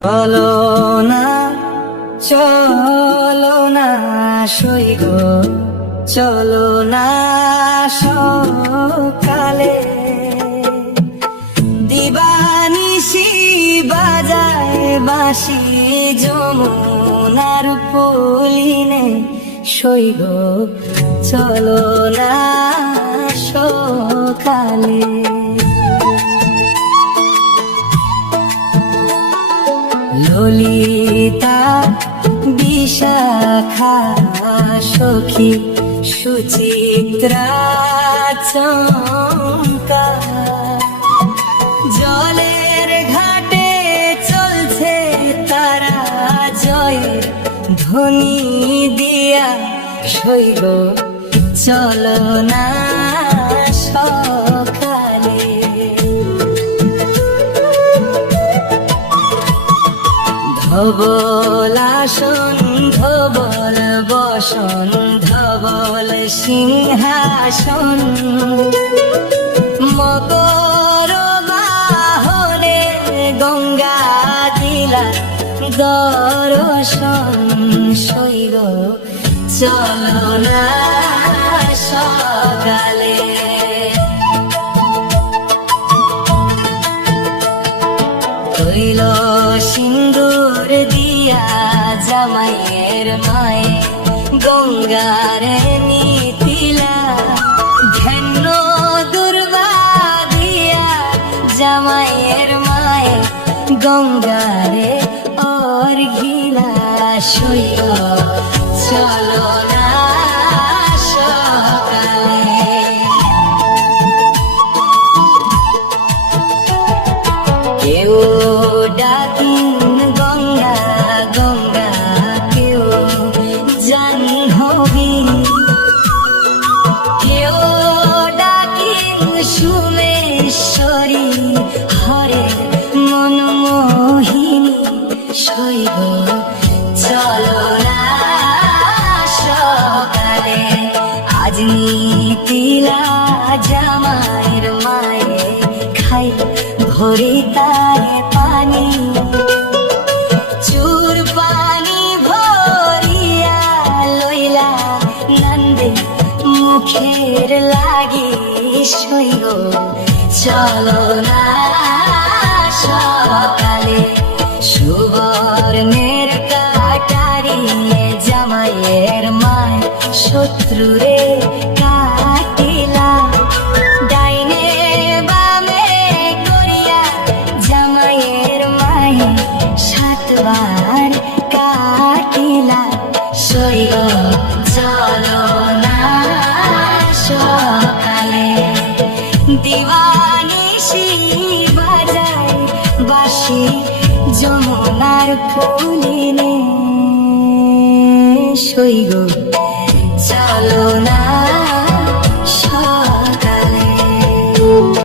চলো না চলো না সইগ চলো না সকালে দিবানিশি বাজায় বাঁশি যমুনার পুলিনে সইগ চলো না সকালে ললিতা বিশাখা সখী সুচিত্রা চম্পা জলের ঘাটে চলছে তারা জয়ের ধ্বনি দিয়া সইগ চলো না সকালে ধবল আসন ধবল বসন ধবল সিংহাসন মকর বাহনে গঙ্গা দিলা দর্শন সইগ চলো না সকালে হইল সিন্দুর দিয়া জামাইয়ের মায়ে গঙ্গারে নিতিলা ধন্য দুর্বা দিয়া জামাইয়ের মায়ে গঙ্গারে অর ঘিলা সইগ চলো না সকালে কেউ ডাকিন গঙ্গা গঙ্গা কেউ জাহ্নবী কেউ ডাকিন সুমেশ্বরী হরে মনমোহিনী সইগ চলো না সকালে আজ নিতিলা জামাইয়ের মায়ে খাই ভরি তারে পানি চুর পানি ভরিয়া লইলা নন্দে মুখের লাগি সইগ চলো না সকালে সুবর্ণের কাটারি জামাইয়ের মায় শত্রুরে কাটিলা ডাইনে বামে করিয়া জামাইয়ের মায়ে সাতবার কাটিলা সইগ চলো না সকালে দিবানিশি বাজায় বাঁশি যমুনার পুলিনে সইগ